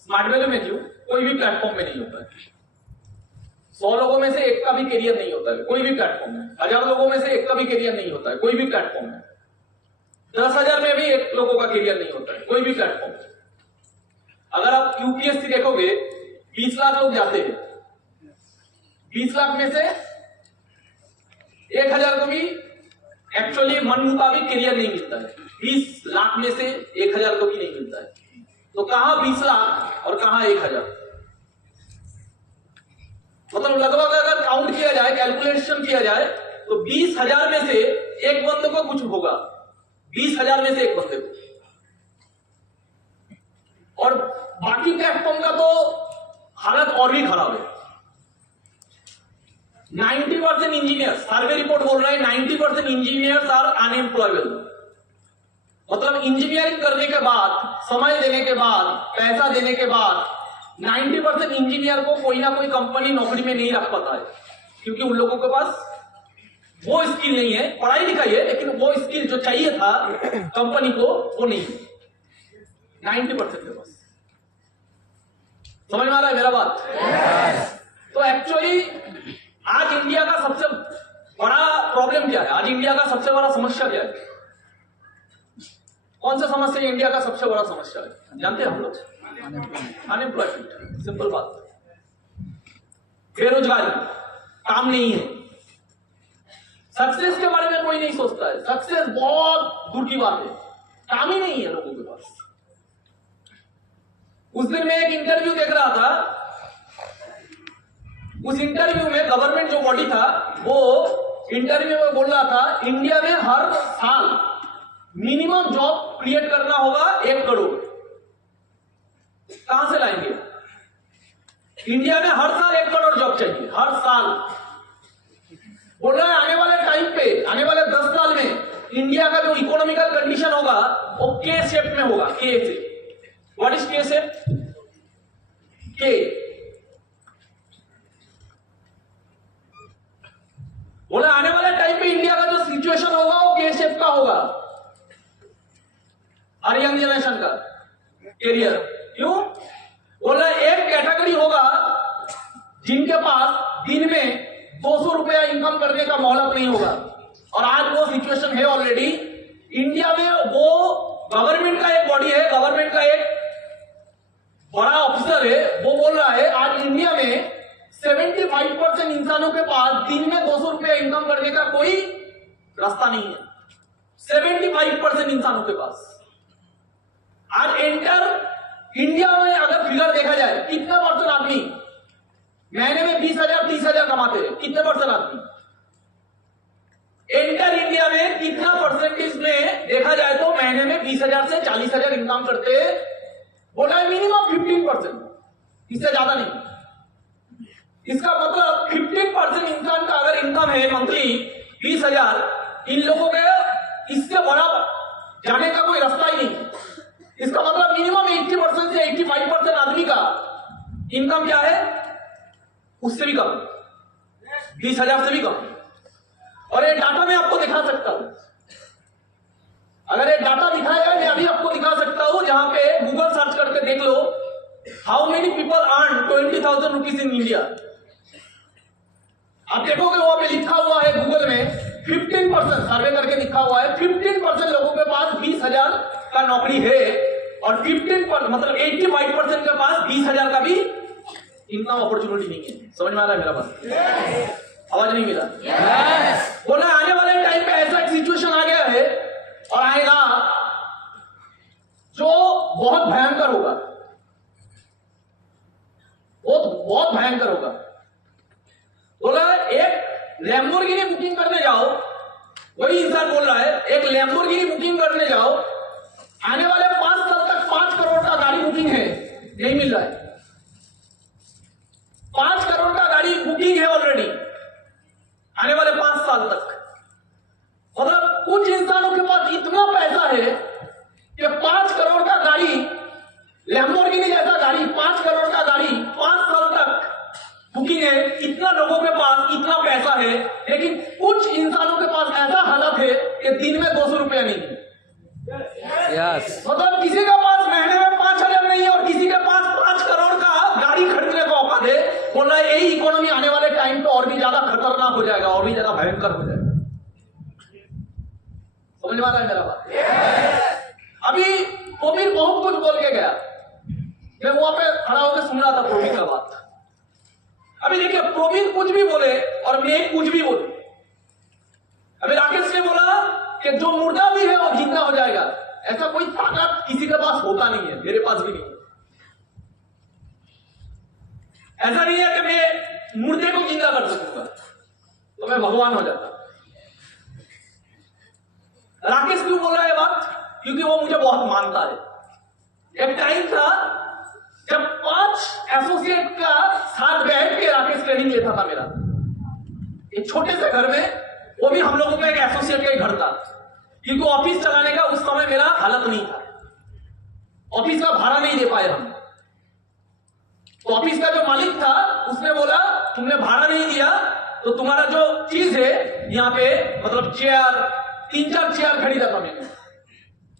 Smart value में क्यों? कोई भी प्लेटफॉर्म में नहीं होता है। 100 लोगों में से एक का भी करियर नहीं होता है कोई भी प्लेटफॉर्म में। 1000 लोगों में से एक का भी करियर नहीं होता है कोई भी प्लेटफॉर्म में। 10,000 में भी एक लोगों का करियर नहीं होता है कोई भी प्लेटफॉर्म में। अगर आप यूपीएससी देखोगे 20 लाख लोग जाते हैं, 20 लाख में से 1000 को भी एक्चुअली मन मुताबिक करियर नहीं मिलता है। 20 लाख में से 1000 को भी नहीं मिलता है। तो कहां 20 लाख और कहां 1000? मतलब लगभग अगर काउंट किया जाए, कैलकुलेशन किया जाए तो 20,000 में से एक बंदे को कुछ होगा, 20,000 में से एक बंदे को। और बाकी प्लेटफॉर्म का तो हालत और भी खराब है। 90% इंजीनियर, सर्वे रिपोर्ट बोल रहा है 90% इंजीनियर्स आर अनएम्प्लॉयबल। मतलब इंजीनियरिंग करने के बाद, समय देने के बाद, पैसा देने के बाद 90% इंजीनियर को कोई ना कोई कंपनी नौकरी में नहीं रख पाता है, क्योंकि उन लोगों के पास वो स्किल नहीं है। पढ़ाई लिखाई है लेकिन वो स्किल जो चाहिए था कंपनी को वो नहीं है 90% के पास। समझ में आ रहा है मेरा बात? तो एक्चुअली आज इंडिया का सबसे बड़ा प्रॉब्लम क्या है? आज इंडिया का सबसे बड़ा समस्या क्या है? कौन सा समस्या इंडिया का सबसे बड़ा समस्या है जानते हैं हम लोग? अनएम्प्लॉयमेंट। सिंपल बात, बेरोजगारी, काम नहीं है। सक्सेस के बारे में कोई नहीं सोचता है। सक्सेस बहुत दूर की बात है, काम ही नहीं है लोगों के पास। उस दिन मैं एक इंटरव्यू देख रहा था, उस इंटरव्यू में गवर्नमेंट जो बॉडी था वो इंटरव्यू में बोल रहा था इंडिया में हर साल मिनिमम जॉब क्रिएट करना होगा 1 करोड़। कहां से लाएंगे? इंडिया में हर साल 1 करोड़ जॉब चाहिए, हर साल। बोल रहा है आने वाले टाइम पे, आने वाले 10 साल में इंडिया का जो इकोनॉमिकल कंडीशन होगा वो के शेप में होगा। के से व्हाट इज के शेप? के बोला आने वाले टाइम पे इंडिया का जो सिचुएशन होगा वो के शेप का होगा। हर यंग जनरेशन का कैरियर क्यों? बोला एक कैटेगरी होगा जिनके पास दिन में 200 रुपया इनकम करने का मोहलत नहीं होगा, और आज वो सिचुएशन है ऑलरेडी इंडिया में। वो गवर्नमेंट का एक बॉडी है, गवर्नमेंट का एक बड़ा ऑफिसर है, वो बोल रहा है आज इंडिया में 75% इंसानों के पास दिन में 200 रुपया इनकम करने का कोई रास्ता नहीं है। 75% इंसानों के पास आज एंटर इंडिया में अगर फिगर देखा जाए कितना परसेंट आदमी महीने में 20,000 30,000 कमाते हैं? कितने परसेंट आदमी एंटर इंडिया में कितना परसेंटेज में देखा जाए तो महीने में 20,000 से 40,000 इनकम करते हैं? बोला है मिनिमम 15%, इससे ज्यादा नहीं। इसका मतलब 15% इंसान का अगर इनकम है मंथली 20,000, इन लोगों के इससे बड़ा जाने का कोई रास्ता ही नहीं। इसका मतलब मिनिमम 80% से 85% आदमी का इनकम क्या है? उससे भी कम, 20,000 से भी कम। और ये डाटा मैं आपको दिखा सकता हूं। अगर ये डाटा दिखाया है मैं अभी आपको दिखा सकता हूं, जहां पे गूगल सर्च करके देख लो how many people earn 20,000 rupees in India. आप देखोगे वहां पे लिखा हुआ है गूगल में 15%, सर्वे करके लिखा हुआ है 15% लोगों के पास 20,000 का नौकरी है, और 15% मतलब 85% के पास 20,000 का भी इनकम अपॉर्चुनिटी नहीं है। समझ में आ रहा है मेरा बात? आवाज नहीं मिला? बोला आने वाले टाइम पे ऐसा एक सिचुएशन आ गया है और आएगा जो बहुत भयंकर होगा, वो बहुत भयंकर होगा। बोला एक लैम्बोर्गिनी बुकिंग करने जाओ, वही इंसान बोल रहा है एक लैम्बोर्गिनी बुकिंग करने जाओ, आने वाले 5 साल तक 5 करोड़ का गाड़ी बुकिंग है, नहीं मिल रहा है। 5 करोड़ का गाड़ी बुकिंग है ऑलरेडी आने वाले 5 साल तक। मतलब कुछ इंसानों के पास इतना पैसा है कि 5 करोड़ का गाड़ी, लैम्बोर्गिनी जैसा गाड़ी, 5 करोड़ का गाड़ी 5 साल तक बुकिंग है। इतना लोगों के पास इतना पैसा है, लेकिन कुछ इंसानों के पास ऐसा हालत है कि दिन में 200 रुपया नहीं है। मतलब किसी के पास महीने में 5,000 नहीं है और किसी के पास 5 खतरनाक हो जाएगा, और भी ज्यादा भयंकर हो जाएगा। समझ में आ रहा है मेरा बात? अभी प्रोबीर बहुत कुछ बोल के गया, मैं वहां पे खड़ा होकर सुन रहा था प्रोबीर का बात। अभी देखिए, प्रोबीर कुछ भी बोले और मैं कुछ भी बोलूं, अभी राकेश ने बोला कि जो मुर्दा भी है वो जिंदा हो जाएगा, ऐसा कोई ताकत किसी के पास होता नहीं है, मेरे पास भी नहीं है। ऐसा नहीं है कि मैं मुर्दे को जिंदा कर सकूंगा तो मैं भगवान हो जाता। राकेश क्यों बोल रहा है बात? क्योंकि वो मुझे बहुत मानता है। एक टाइम था जब 5 एसोसिएट का साथ बैठ के राकेश ट्रेनिंग लेता था मेरा, एक छोटे से घर में, वो भी हम लोगों का एक एसोसिएट का ही घर था, क्योंकि ऑफिस चलाने का उस समय मेरा हालत नहीं था, ऑफिस का भाड़ा नहीं दे पाए हम। तो ऑफिस का जो मालिक था उसने बोला तुमने भाड़ा नहीं दिया तो तुम्हारा जो चीज है यहाँ पे, मतलब चेयर, 3-4 चेयर खरीदा था मैंने,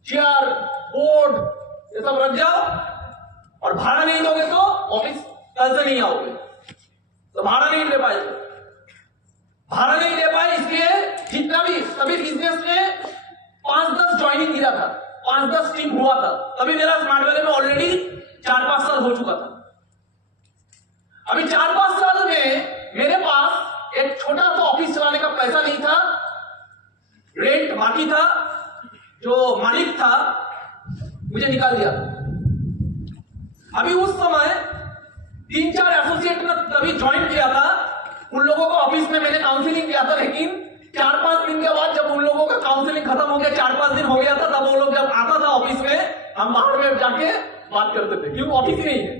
चेयर, बोर्ड, ये सब रख जाओ, और भाड़ा नहीं दोगे तो ऑफिस कल से नहीं आओगे। तो भाड़ा नहीं दे पाए थे, भाड़ा नहीं दे पाए, इसलिए जितना भी सभी बिजनेस में 5-10 ज्वाइनिंग दिया था, 5-10 टीम हुआ था। तभी मेरा स्मार्ट वैली में ऑलरेडी 4-5 साल हो चुका था। अभी 4-5 साल में मेरे पास एक छोटा सा ऑफिस चलाने का पैसा नहीं था, रेंट बाकी था, जो मालिक था मुझे निकाल दिया। अभी उस समय 3-4 एसोसिएट ने तभी ज्वाइन किया था, उन लोगों को ऑफिस में मैंने काउंसलिंग किया था, लेकिन 4-5 दिन के बाद जब उन लोगों का काउंसलिंग खत्म हो गया, 4-5 दिन हो गया था, तब वो लोग जब आता था ऑफिस में, हम बाहर में जाके बात करते थे, क्यों? ऑफिस ही नहीं है।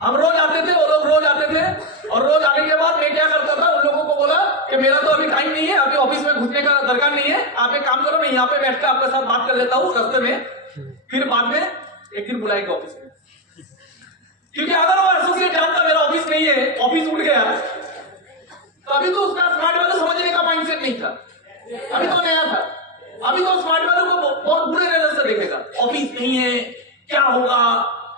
हम रोज आते थे, वो लोग रोज आते थे, और रोज आने के बाद मैं क्या करता था, उन लोगों को बोला कि मेरा तो अभी टाइम नहीं है, अभी ऑफिस में घुसने का दरकार नहीं है, आप एक काम करो, मैं यहाँ पे बैठ कर आपके साथ बात कर लेता हूँ रास्ते में, फिर बाद में एक दिन बुलाएंगे ऑफिस में। क्योंकि अगर वो एसोसिएट जानता मेरा ऑफिस नहीं है, ऑफिस उठ गया, तो अभी तो उसका स्मार्ट वैल्यू समझने का माइंडसेट नहीं था, अभी तो नया था। अभी तो स्मार्ट वैल्यू को बहुत बुरे नजर से देखेगा, ऑफिस नहीं है, क्या होगा,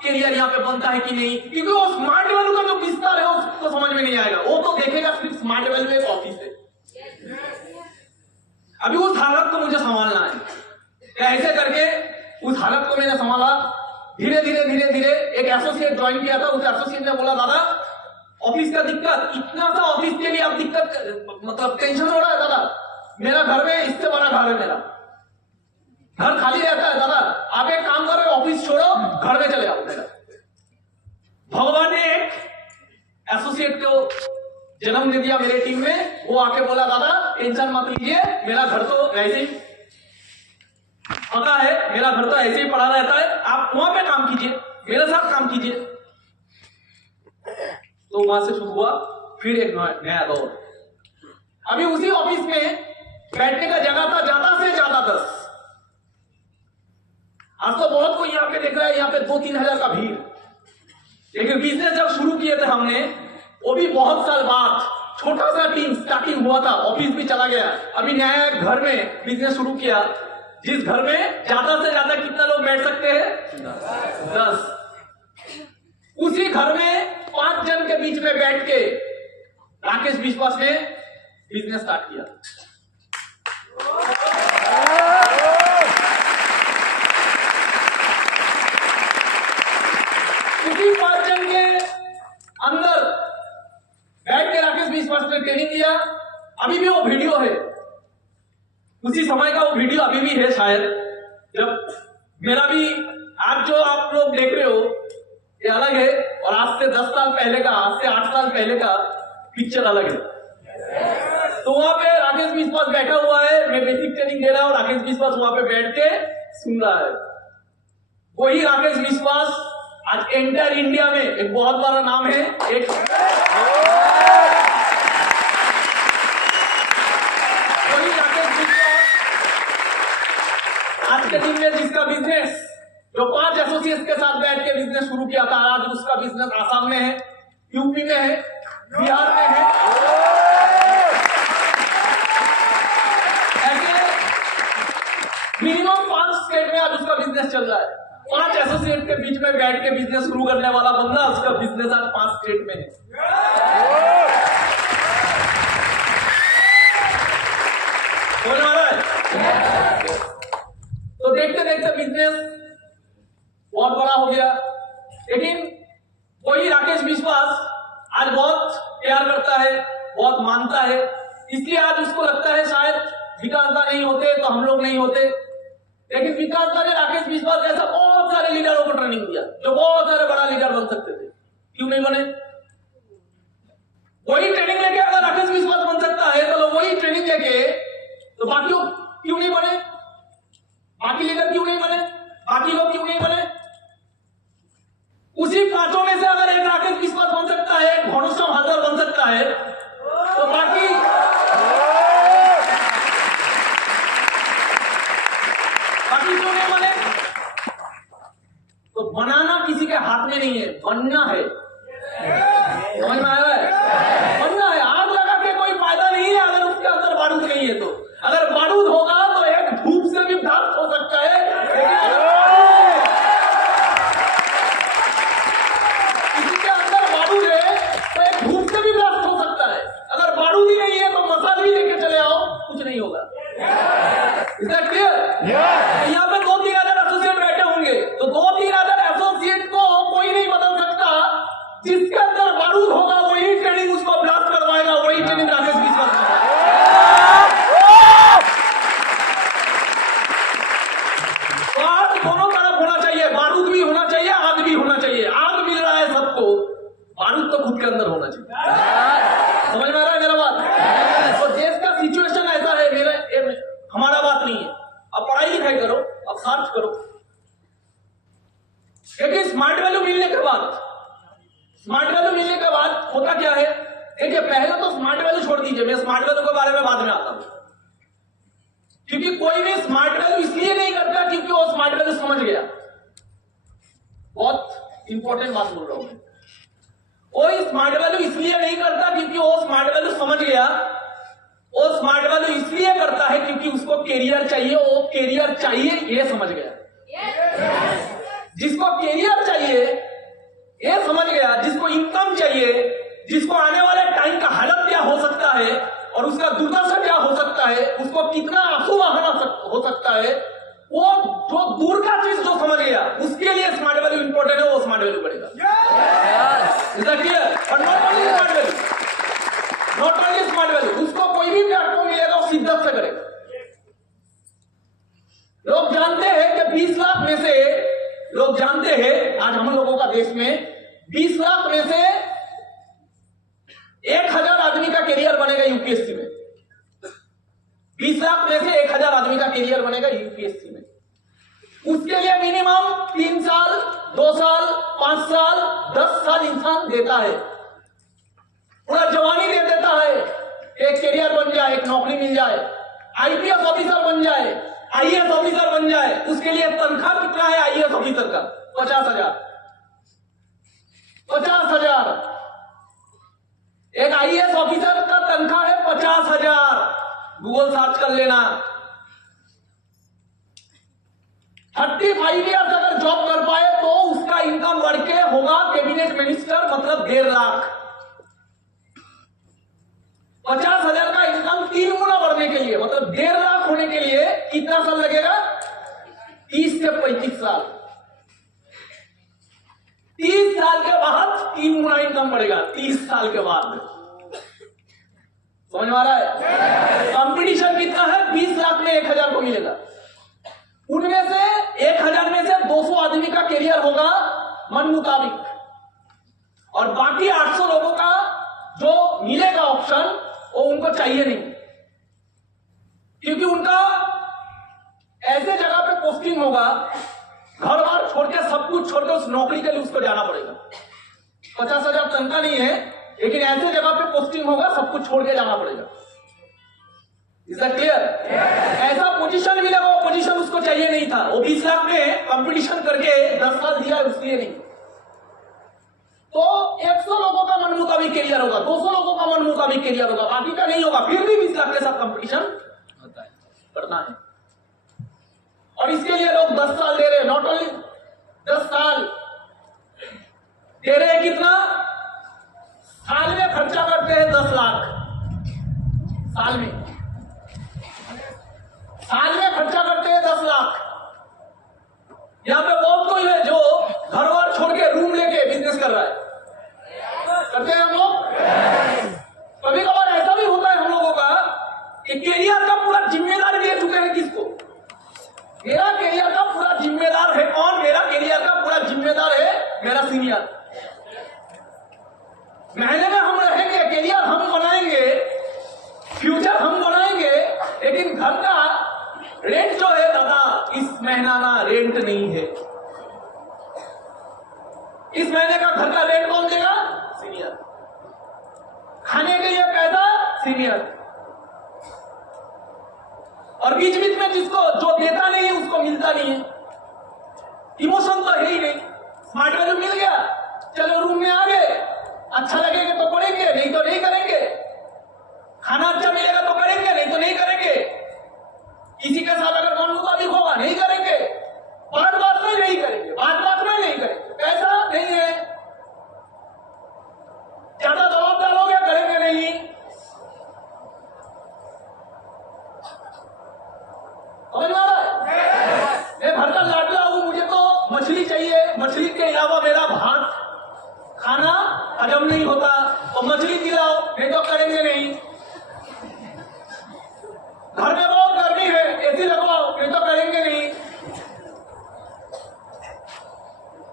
कैरियर यहाँ पे बनता है कि नहीं, क्योंकि वो स्मार्ट वैल्यू का जो विस्तार है उसको समझ में नहीं आएगा, वो तो देखेगा सिर्फ स्मार्ट वैल्यू एक ऑफिस है। अभी उस हालत को मुझे संभालना है, कैसे करके उस हालत को मैंने संभाला। धीरे धीरे एक एसोसिएट ज्वाइन किया था, उस एसोसिएट ने बोला दादा ऑफिस का दिक्कत, इतना सा ऑफिस के लिए आप दिक्कत, मतलब टेंशन हो रहा है दादा, मेरा घर में इससे बड़ा घर है, मेरा घर खाली रहता है दादा, आप एक काम करो, ऑफिस छोड़ो, घर में चले आओ मेरा। भगवान ने एक एसोसिएट को जन्म दे दिया मेरे टीम में, वो आके बोला दादा टेंशन मत लीजिए, मेरा घर तो ऐसे ही पता है, मेरा घर तो ऐसे ही पड़ा रहता है, आप वहां पे काम कीजिए, मेरे साथ काम कीजिए। तो वहां से शुरू हुआ फिर एक नया दौर। अभी उसी ऑफिस में बैठने का जगह था ज्यादा से ज्यादा 10, आज तो बहुत कोई यहाँ पे देख रहा है, यहाँ पे 2-3 हजार का भीड़। लेकिन बिजनेस जब शुरू किए थे हमने, वो भी बहुत साल बाद, छोटा सा टीम स्टार्टिंग हुआ था, ऑफिस भी चला गया, अभी नया घर में बिजनेस शुरू किया, जिस घर में ज्यादा से ज्यादा कितना लोग बैठ सकते हैं? 10। उसी घर में 5 जन के बीच में बैठ के राकेश विश्वास ने बिजनेस स्टार्ट किया। उसी 5 जन के अंदर बैठ के राकेश विश्वास ने ट्रेनिंग दिया। अभी भी वो वीडियो है, उसी समय का वो वीडियो अभी भी है शायद, जब मेरा भी आज जो आप लोग देख रहे हो ये अलग है, और आज से 10 साल पहले का, आज से 8 साल पहले का पिक्चर अलग है। तो वहां पे राकेश विश्वास बैठा हुआ है, मैं बेसिक ट्रेनिंग दे रहा हूं, राकेश विश्वास वहां पे बैठ के सुन रहा है। वही राकेश विश्वास आज एंटायर इंडिया में एक बहुत बड़ा नाम है, एक वही राकेश विश्वास आज के दिन में जिसका बिजनेस जो 5 एसोसिएट्स के साथ बैठ के बिजनेस शुरू किया था, आज उसका बिजनेस आसाम में है, यूपी में है, बिहार में है, ऐसे मिनिमम 5 स्टेट में आज उसका बिजनेस चल रहा है। 5 एसोसिएट के बीच में बैठ के बिजनेस शुरू करने वाला बंदा, उसका बिजनेस आज 5 स्टेट में है। समझ आ रहा है? तो देखते देखते बिजनेस बहुत बड़ा हो गया, लेकिन वही राकेश विश्वास आज बहुत प्यार करता है, बहुत मानता है, इसलिए आज उसको लगता है शायद विकास दा नहीं होते तो हम लोग नहीं होते। लेकिन विकास दा ने राकेश विश्वास जैसा बहुत सारे लीडरों को ट्रेनिंग दिया जो बहुत सारे बड़ा लीडर बन सकते थे, क्यों नहीं बने? वही ट्रेनिंग लेके अगर राकेश विश्वास बन सकता है तो वही ट्रेनिंग लेके तो बाकी लोग क्यों नहीं बने? बाकी लीडर क्यों नहीं बने? बाकी लोग क्यों नहीं बने? उसी 5 में से अगर एक राकेश विश्वास बन सकता है, एक घनश्याम हालदार बन सकता है, तो बाकी क्यों नहीं बने? तो बनाना किसी के हाथ में नहीं है, बनना है। समझ में आया है? बनना है। आग लगा के कोई फायदा नहीं है अगर उसके अंदर बारूद नहीं है। तो अगर बारूद होगा तो एक धूप से भी ब्लास्ट हो सकता है, किसी के अंदर बारूद है तो एक धूप से भी ब्लास्ट हो सकता है। अगर बारूद ही नहीं है तो मसाला भी लेके चले आओ, कुछ नहीं होगा। Is that clear? यहाँ पे 2-3 हजार एसोसिएट बैठे होंगे, तो 2-3 हजार एसोसिएट को कोई नहीं बदल सकता। जिसके अंदर बारूद होगा वही ट्रेनिंग उसको ब्लास्ट करवाएगा, वही ट्रेनिंग राकेश विश्वास करवाएगा। तो आग दोनों तरफ होना चाहिए, बारूद भी होना चाहिए, आग भी होना चाहिए। आग मिल रहा है सबको, बारूद तो खुद के अंदर होना चाहिए। समझ में आ रहा है मेरा बात? तो देश का सिचुएशन ऐसा है, हमारा बात नहीं है। अब पढ़ाई लिखाई करो, अब सर्च करो, क्योंकि स्मार्ट वैल्यू मिलने के बाद होता क्या है? देखिए, पहले तो स्मार्ट वैल्यू छोड़ दीजिए, मैं स्मार्ट वैल्यू के बारे में बाद में आता हूं। क्योंकि कोई भी स्मार्ट वैल्यू इसलिए नहीं करता क्योंकि वो स्मार्ट वैल्यू समझ गया। बहुत इंपॉर्टेंट बात बोल रहा हूं मैं। कोई स्मार्ट वैल्यू इसलिए नहीं करता क्योंकि वो स्मार्ट वैल्यू समझ गया। वो स्मार्ट वैल्यू इसलिए करता है क्योंकि उसको कैरियर चाहिए, वो कैरियर चाहिए ये समझ गया। जिसको कैरियर चाहिए ये समझ गया, जिसको इनकम चाहिए, जिसको आने वाले टाइम का हालत क्या हो सकता है और उसका दुर्दशा क्या हो सकता है, उसको कितना आंसू बहाना हो सकता है, वो जो दूर का चीज जो समझ गया, उसके लिए स्मार्ट वैल्यू इंपॉर्टेंट है, वो स्मार्ट वैल्यू बढ़ेगा। क्लियर? और not only smart value, not only smart value, उसको कोई भी प्लेटफॉर्म मिलेगा वो शिद्दत से करेगा। लोग जानते हैं कि 20 लाख में से, लोग जानते हैं आज हम लोगों का देश में 20 लाख में से 1000 आदमी का कैरियर बनेगा यूपीएससी में। 20 लाख में से 1000 आदमी का कैरियर बनेगा यूपीएससी में। उसके लिए मिनिमम 3 साल, 2 साल, 5 साल, 10 साल इंसान देता है, पूरा जवानी दे देता है, एक कैरियर बन जाए, एक नौकरी मिल जाए, आईपीएस ऑफिसर बन जाए, आईएएस ऑफिसर बन जाए। उसके लिए तनख्वाह कितना है आईएएस ऑफिसर का? 50,000। 50,000 एक आईएएस ऑफिसर का तनख्वाह है 50,000। गूगल सर्च कर लेना। 35 ईयर्स अगर जॉब कर पाए तो उसका इनकम बढ़ के होगा कैबिनेट मिनिस्टर, मतलब 1.5 लाख। 50,000 का इनकम 3 गुना बढ़ने के लिए, मतलब 1.5 लाख होने के लिए कितना साल लगेगा? 30 से 35 साल। 30 साल के बाद 3 गुना इनकम बढ़ेगा, 30 साल के बाद। समझ में आ रहा है? कंपटीशन कितना है? 20 लाख में 1000 को मिलेगा। उनमें से 1000 में से 200 आदमी का कैरियर होगा मन मुताबिक, और बाकी 800 लोगों का जो मिलेगा ऑप्शन वो उनको चाहिए नहीं, क्योंकि उनका ऐसे जगह पे पोस्टिंग होगा, घर बार छोड़ के, सब कुछ छोड़ के उस नौकरी के लिए उसको जाना पड़ेगा। 50,000 तनख्वाह नहीं है, लेकिन ऐसे जगह पे पोस्टिंग होगा, सब कुछ छोड़ के जाना पड़ेगा। Is that clear? ऐसा पोजीशन मिलेगा, वो पोजीशन उसको चाहिए नहीं था। वो 20 लाख में कंपटीशन करके 10 साल दिया, उसके नहीं। तो 100 लोगों का मन मुताबिक कैरियर होगा, 200 लोगों का मन मुताबिक कैरियर होगा, बाकी का नहीं होगा। फिर भी 20 लाख के साथ कंपटीशन होता है, करना है। और इसके लिए लोग 10 साल दे रहे हैं। नॉट ओनली यहाँ पे बहुत कोई है जो घर बार छोड़ के रूम लेके बिजनेस कर रहा है। करते हैं हम लोग। कभी कभार ऐसा भी होता है हम लोगों का कि कैरियर का पूरा जिम्मेदारी दे चुके हैं किसको? मेरा कैरियर का पूरा जिम्मेदार है कौन? मेरा कैरियर का पूरा जिम्मेदार है मेरा सीनियर। महीने में हम रहेंगे, कैरियर हम बनाएंगे, फ्यूचर हम बनाएंगे, लेकिन घर का रेंट जो है दादा इस महीना रेंट नहीं है। इस महीने का घर का रेंट कौन देगा? सीनियर। खाने के लिए पैसा सीनियर। और बीच बीच में जिसको जो देता नहीं है उसको मिलता नहीं है। इमोशन तो है ही नहीं। स्मार्ट वैल्यू मिल गया, चलो रूम में आ गए, अच्छा लगेगा तो पढ़ेंगे, नहीं तो नहीं करेंगे। खाना अच्छा मिलेगा तो करेंगे, नहीं तो नहीं करेंगे। किसी के साथ अगर मन मुताबिक होगा नहीं करेंगे। बात बात में नहीं करेंगे, बात बात में नहीं करेंगे। पैसा नहीं है, ज्यादा दबाव डालोगे करेंगे नहीं। समझ में आ रहा है? मैं घर का लाडला हूं, मुझे तो मछली चाहिए, मछली के अलावा मेरा भात खाना हजम नहीं होता, तो मछली खिलाओ, नहीं तो करेंगे नहीं। घर में बहुत गर्मी है, एसी लगवाओ, नहीं तो करेंगे नहीं।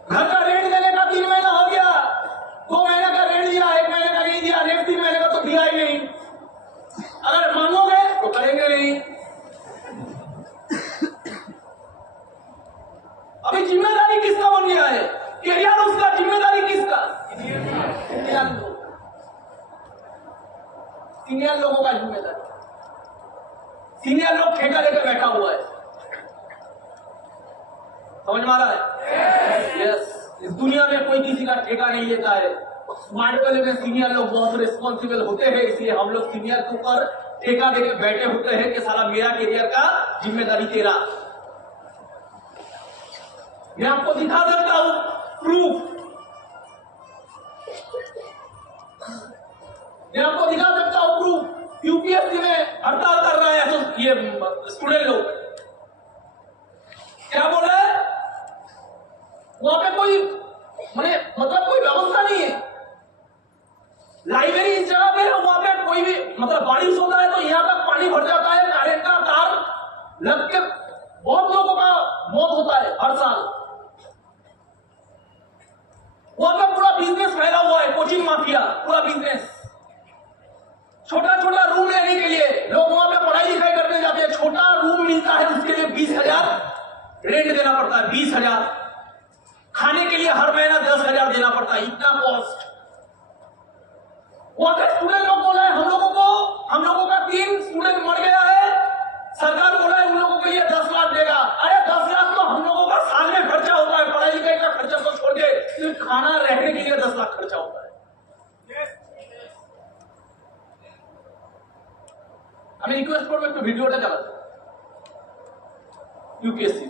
घर का रेंट देने का 3 महीना हो गया, 2 महीने का रेंट दिया, 1 महीने का नहीं दिया, नेक्स्ट 3 महीने का तो दिया ही नहीं। अगर मांगोगे तो करेंगे नहीं। अभी जिम्मेदारी किसका बन गया है? कैरियर उसका, जिम्मेदारी किसका? सीनियर लोगों का जिम्मेदारी। सीनियर लोग ठेका लेकर बैठा हुआ है। समझ में आ रहा है? यस। इस दुनिया में कोई किसी का ठेका नहीं लेता है। स्मार्ट वैल्यू में सीनियर लोग बहुत रिस्पॉन्सिबल होते हैं, इसलिए हम लोग सीनियर के ऊपर ठेका देकर बैठे होते हैं कि साला मेरा कैरियर का जिम्मेदारी तेरा। मैं आपको दिखा सकता हूं प्रूफ। मैं आपको दिखा सकता हूं प्रूफ। यूपीएससी में हड़ताल कर रहा है तो ये स्टूडेंट लोग क्या बोल रहे हैं? वहां पे कोई मतलब कोई व्यवस्था नहीं है। लाइब्रेरी इस जगह पे है, वहां पे कोई भी बारिश होता है तो यहां तक पानी भर जाता है, करेंट का तार लग के बहुत लोगों का मौत होता है हर साल। वहां पे पूरा बिजनेस फैला हुआ है, कोचिंग माफिया, पूरा बिजनेस। छोटा छोटा रूम लेने के लिए लोग वहां पे पढ़ाई लिखाई करने जाते हैं। छोटा रूम मिलता है उसके लिए 20,000 रेंट देना पड़ता है। 20,000 खाने के लिए हर महीना 10,000 देना पड़ता है, इतना कॉस्ट। वहां के स्टूडेंट लोग बोला है हम लोगों का 3 स्टूडेंट मर गया है, सरकार बोला है उन लोगों के लिए 10 लाख देगा। अरे 10 लाख तो हम लोगों का साल में खर्चा होता है, पढ़ाई लिखाई का खर्चा तो छोड़ के सिर्फ खाना रहने के लिए 10 लाख खर्चा होता है। আমি রিকোয়েস্ট করবো একটু ভিডিওটা চালাতে। यूपीएससी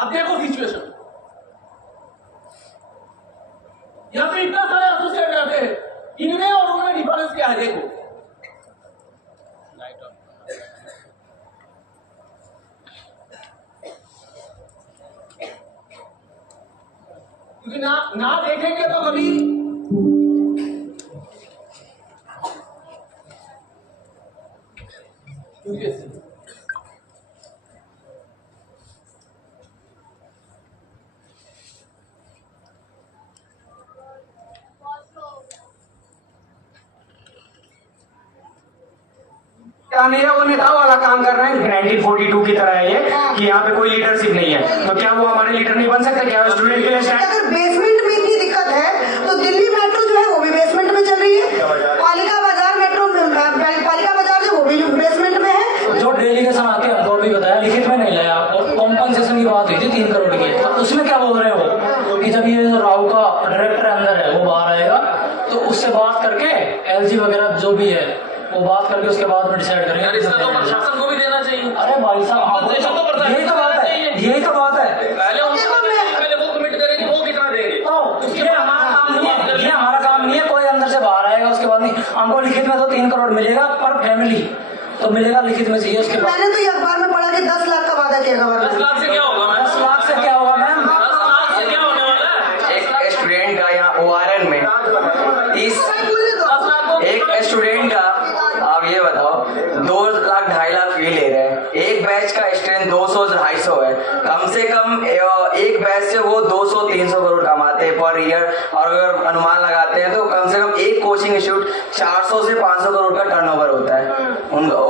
आप देखो सिचुएशन, यहां पे इतना सारे एसोसिएट रहते हैं, इनमें और उनमें डिफरेंस क्या है देखो। क्योंकि ना देखेंगे तो कभी यूपीएससी काम है वो नेता वाला काम कर रहे हैं। 1942 की तरह है ये कि यहाँ पे कोई लीडरशिप नहीं है, तो क्या वो हमारे लीडर नहीं बन सकते? क्या स्टूडेंट के लिए अगर बेसमेंट में इतनी दिक्कत है तो दिल्ली मेट्रो जो है वो भी बेसमेंट में चल रही है। पालिका बाजार मेट्रो, पालिका बाजार जो वो भी बेसमेंट में है। जो डेलीगेशन आके हमको भी बताया, लिखित में नहीं लाया, और कॉम्पनसेशन की बात हुई थी 3 करोड़ की, तो उसमें क्या बोल रहे हो कि जब ये राव का डायरेक्टर अंदर है वो बाहर आएगा तो उससे बात करके एलजी वगैरह जो भी है वो बात करके उसके बाद में डिसाइड करेंगे। यार इसका तो प्रशासन को भी देना चाहिए। अरे भाई साहब यही तो बात है, यही तो बात है। पहले वो कमिट करेंगे, वो कितना देंगे। तो ये हमारा काम नहीं है, ये हमारा काम नहीं है। कोई अंदर से बाहर आएगा उसके बाद नहीं। हमको लिखित में तो 3 करोड़ मिलेगा पर फैमिली, तो मिलेगा लिखित में चाहिए। उसके बाद मैंने तो ये अखबार में पढ़ा कि 10 लाख का वादा किया गवर्नमेंट। 10 लाख से क्या होगा? कम एक बैच से वो 200-300 करोड़ कमाते हैं पर ईयर, और अगर अनुमान लगाते हैं तो कम से कम एक कोचिंग इंस्टीट्यूट 400 से 500 करोड़ का टर्नओवर होता है।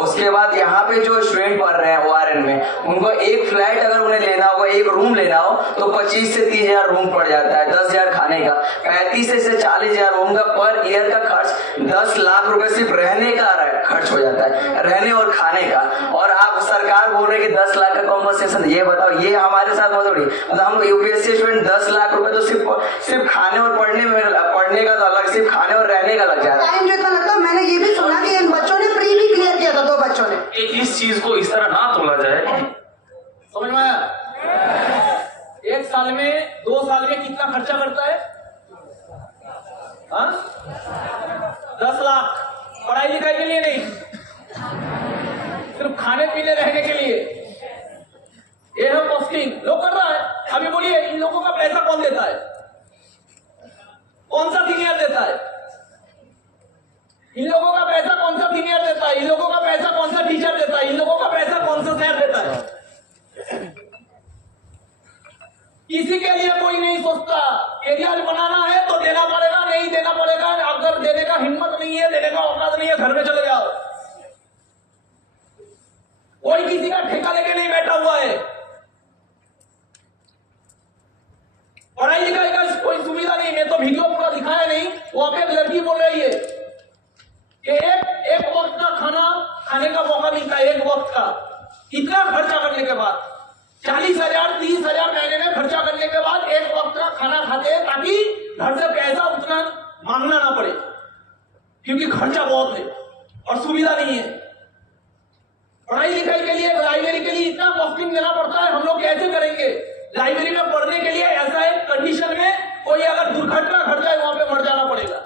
उसके बाद यहाँ पे जो स्टूडेंट पढ़ रहे हैं ORN में, उनको एक फ्लैट अगर उन्हें लेना होगा, एक रूम लेना हो तो 25 से 30 हजार रूम पड़ जाता है, 10,000 खाने का, 35 से 40 हजार रूम का पर ईयर का खर्च 10 लाख रुपए सिर्फ रहने का खर्च हो जाता है, रहने और खाने का। और आप सरकार बोल रहे हैं कि 10 लाख का कॉम्पनसेशन, ये बताओ ये हमारे साथ मतलब हम यूपीएससी स्टूडेंट 10 लाख रुपए तो सिर्फ खाने और पढ़ने का तो अलग, सिर्फ खाने और रहने का लग जाता है। टाइम जितना लगता है, मैंने ये भी सुना कि इन बच्चों ने प्री भी क्लियर किया था, 2 बच्चों ने। इस चीज को इस तरह ना तोला जाए। समझ में आया? 1 साल में 2 साल में कितना खर्चा करता है? 10 लाख पढ़ाई लिखाई के लिए नहीं, सिर्फ खाने पीने रहने के लिए। ये है कॉस्टिंग, लोग कर रहा है। अभी बोलिए इन लोगों का पैसा कौन देता है? कौन सा सीनियर देता है? इन लोगों का पैसा कौन सा सीनियर देता है? इन लोगों का पैसा कौन सा टीचर देता है? इन लोगों का पैसा कौन सा सर देता है? किसी के लिए कोई नहीं सोचता। एरिया बनाना है तो देना पड़ेगा, नहीं देना पड़ेगा, अगर देने का हिम्मत नहीं है, देने का औकात नहीं है, घर में चले जाओ। कोई किसी का ठेका लेके नहीं बैठा हुआ है। पढ़ाई लिखाई का कोई सुविधा नहीं। मैं तो वीडियो पूरा दिखाया नहीं, वहां पे एक लड़की बोल रही है कि एक वक्त का खाना खाने का मौका मिलता है, एक वक्त का। इतना खर्चा करने के बाद 40,000 30,000 महीने में खर्चा करने के बाद एक वक्त का खाना खाते हैं ताकि घर से पैसा उतना मांगना ना पड़े, क्योंकि खर्चा बहुत है और सुविधा नहीं है। पढ़ाई लिखाई के लिए लाइब्रेरी के लिए इतना कॉस्टिंग देना पड़ता है, हम लोग कैसे करेंगे? लाइब्रेरी में पढ़ने के लिए ऐसा एक कंडीशन में कोई अगर दुर्घटना घट जाए वहां पे मर जाना पड़ेगा।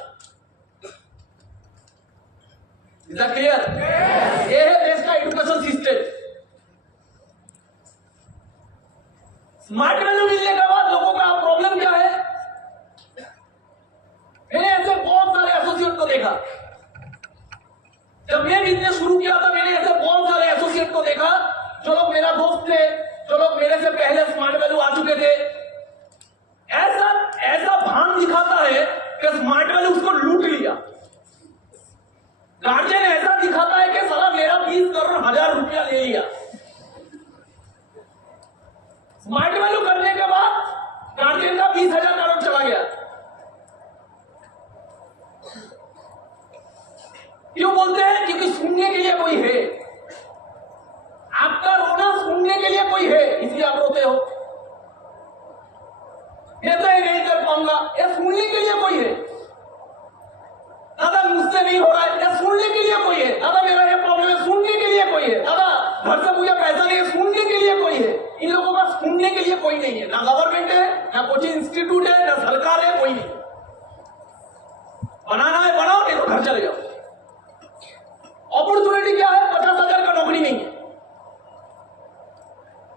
Is that clear? ये है देश का एजुकेशन सिस्टम। स्मार्ट वैल्यू मिलने के बाद लोगों का प्रॉब्लम क्या है? मैंने ऐसे बहुत सारे एसोसिएट को देखा। जब मैं बिजनेस शुरू किया था, मैंने ऐसे बहुत सारे एसोसिएट को देखा जो लोग मेरा दोस्त थे, जो लोग मेरे से पहले स्मार्ट वैल्यू आ चुके थे। ऐसा भान दिखाता है कि स्मार्ट वैल्यू उसको लूट लिया। गार्जियन ऐसा दिखाता है कि साला मेरा 20 करोड़ 1000 रुपया ले लिया। स्मार्ट वैल्यू करने के बाद गार्जियन का 20,000 करोड़ चला गया। क्यों बोलते हैं? क्योंकि सुनने के लिए कोई है, आपका रोना सुनने के लिए कोई है, इसलिए आप रोते हो। मैं तो ये नहीं कर पाऊंगा, ये सुनने के लिए कोई है। दादा मुझसे नहीं हो रहा है, ये सुनने के लिए कोई है। दादा मेरा ये प्रॉब्लम है, सुनने के लिए कोई है। दादा घर से मुझे पैसा नहीं है, सुनने के लिए कोई है। इन लोगों का सुनने के लिए कोई नहीं है। ना गवर्नमेंट है, ना कोचिंग इंस्टीट्यूट है, ना सरकार है, कोई नहीं। बनाना है बनाओ, नहीं तो घर चले जाओ। अपॉर्चुनिटी क्या है? 50,000 का नौकरी नहीं है।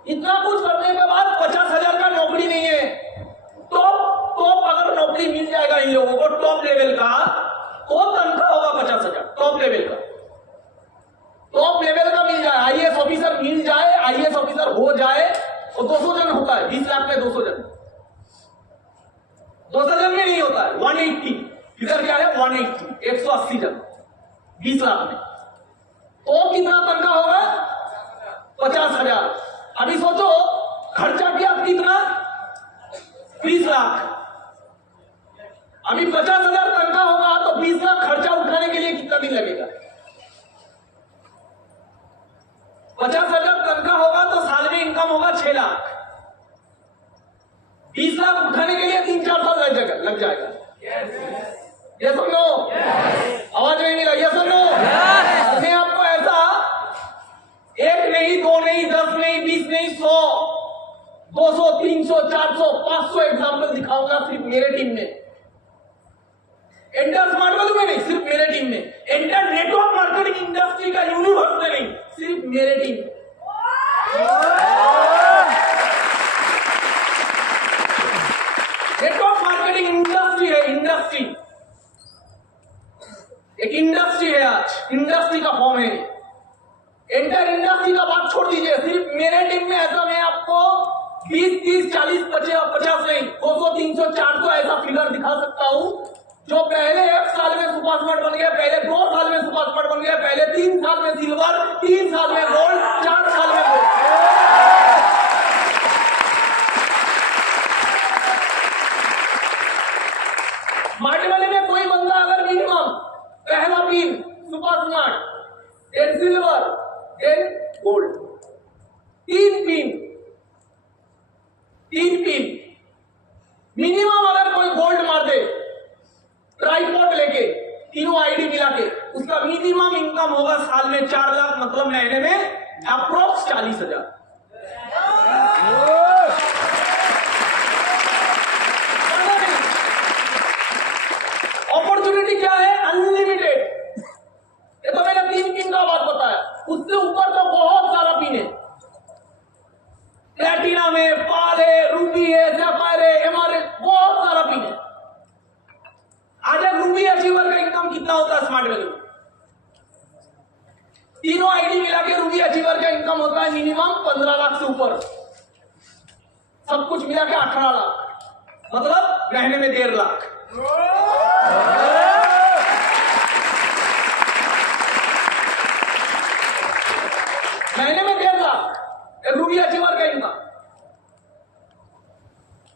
इतना कुछ करने के बाद 50,000 का नौकरी नहीं है। टॉप अगर नौकरी मिल जाएगा इन लोगों को, टॉप लेवल का, तो तनख्वाह होगा 50,000। टॉप लेवल का मिल जाए, आईएएस ऑफिसर मिल जाए, आईएएस ऑफिसर हो जाए, वो 200 जन होता है। 20 लाख में 200 जन, 200 जन में नहीं होता है। 180 फिगर क्या है? 180 180 जन 20 लाख में, तो कितना तनख्वाह होगा? 50,000। अभी सोचो खर्चा किया कितना? 20 लाख। अभी 50,000 तनख्वाह होगा तो 20 लाख खर्चा उठाने के लिए कितना दिन लगेगा? 50,000 तनख्वाह होगा तो साल में इनकम होगा 6 लाख। 20 लाख उठाने के लिए 3-4 साल लग जाएगा। ये सुनो, आवाज नहीं मिला? ये सुनो, मैं आपको ऐसा 1 नहीं, 2 नहीं, 10 नहीं, 20 नहीं, 100, 200, 300, 400, 500 एग्जाम्पल दिखाऊंगा सिर्फ मेरे टीम में। एंटर स्मार्ट वैल्यू में नहीं, सिर्फ मेरे टीम में। एंटर नेटवर्क मार्केटिंग इंडस्ट्री का यूनिवर्स में नहीं, सिर्फ मेरे टीम में। नेटवर्क मार्केटिंग इंडस्ट्री है, इंडस्ट्री एक इंडस्ट्री है। आज इंडस्ट्री का फॉर्म है। एंटर इंडस्ट्री का बात छोड़ दीजिए, सिर्फ मेरे टीम में ऐसा मैं आपको 20, 30, 40, 50 नहीं, 200, 300, 400 ऐसा फिगर दिखा सकता हूं जो पहले 1 साल में सुपर स्मार्ट बन गया, पहले 2 साल में सुपर स्मार्ट बन गया, पहले 3 साल में सिल्वर, 3 साल में गोल्ड, 4 साल में गोल्ड। स्मार्ट वाले में कोई बंदा अगर मिनिमम पहला pin super smart, then silver, then gold, 3 pin minimum अगर कोई गोल्ड मार दे ट्राइपॉड लेके, तीनों आईडी मिला के, उसका मिनिमम इनकम होगा साल में 4 लाख, मतलब महीने में अप्रोक्स 40,000। अपॉर्चुनिटी क्या है? अनलिमिटेड। ये तो मैंने 3 पिन का बात बताया, उससे ऊपर तो बहुत सारा पिन है, प्लैटिनम है, पाल है, रूबी है, सैफायर है, एमआर है, बहुत सारा पिन है। आज एक रूबी अचीवर का इनकम कितना होता है स्मार्ट वैल्यू? तीनों आईडी मिला के रूबी अचीवर का इनकम होता है मिनिमम 15 लाख से ऊपर, सब कुछ मिला के 18 लाख, मतलब महीने में 1.5 लाख। महीने में 1.5 लाख रूबी अचीवर का इनकम।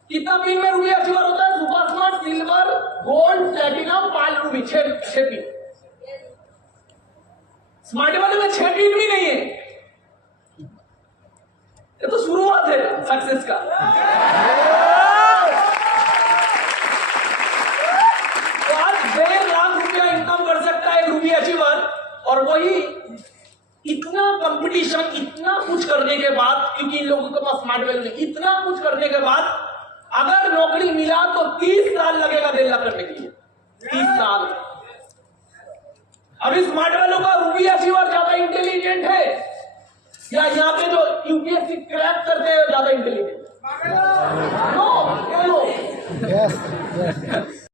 कितना पिन में रूबी अचीवर होता है? Super smart, silver, gold, platinum, pearl, ruby, 6 pin. Smart वाले में 6 पिन भी नहीं है, ये तो शुरुआत है सक्सेस का। तो आज 1.5 लाख रुपया इनकम कर सकता है रूबी अचीवर, और वही इतना कंपटीशन, इतना कुछ करने के बाद, क्योंकि इन लोगों के पास स्मार्ट वैल्यू नहीं, इतना कुछ करने के बाद अगर नौकरी मिला तो 30 साल लगेगा 1.5 लाख करने के लिए, 30 साल। अभी स्मार्ट वालों का रूबी अचीवर ज्यादा इंटेलिजेंट है या यहाँ पे जो यूपीएससी क्रैक करते हैं ज्यादा इंटेलिजेंट? नो,